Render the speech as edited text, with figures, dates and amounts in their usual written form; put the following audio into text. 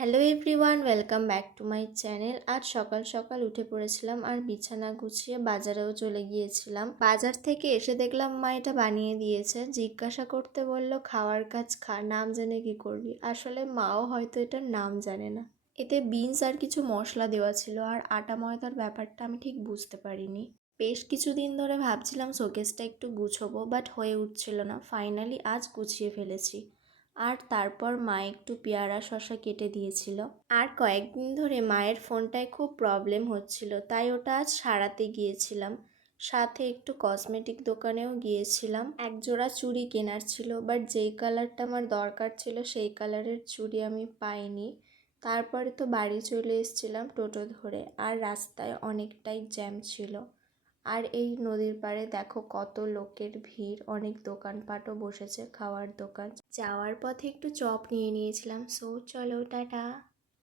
Hello everyone, welcome back to my channel. আজ সকাল সকাল উঠে পড়েছিলাম আর বিছানা গুছিয়ে বাজারেও চলে গিয়েছিলাম। বাজার থেকে এসে দেখলাম মা এটা বানিয়ে দিয়েছে। জিজ্ঞাসা করতে বলল, খাওয়ার কাজ খা, নাম জেনে কি করবি। আসলে মাও হয়তো এটার নাম জানে না। এতে বিনস আর কিছু মশলা দেওয়া ছিল, আর আটা ময়দার ব্যাপারটা আমি ঠিক বুঝতে পারিনি। বেশ কিছুদিন ধরে ভাবছিলাম শোকেসটা একটু গুছোবো, বাট হয়ে উঠছিল না। ফাইনালি আজ গুছিয়ে ফেলেছি। আর তারপর মা একটু পেয়ারা শসা কেটে দিয়েছিল। আর কয়েকদিন ধরে মায়ের ফোনটায় খুব প্রবলেম হচ্ছিল, তাই ওটা আজ সারাতে গিয়েছিলাম। সাথে একটু কসমেটিক দোকানেও গিয়েছিলাম। এক জোড়া চুড়ি কেনার ছিল, বাট যেই কালারটা আমার দরকার ছিল সেই কালারের চুড়ি আমি পাইনি। তারপরে তো বাড়ি চলে এসেছিলাম টোটো ধরে, আর রাস্তায় অনেকটাই জ্যাম ছিল। আর এই নদীর পাড়ে দেখো কত লোকের ভিড়, অনেক দোকানপাটও বসেছে, খাওয়ার দোকান। যাওয়ার পথে একটু চপ নিয়ে নিয়েছিলাম। সো চলো, টাটা।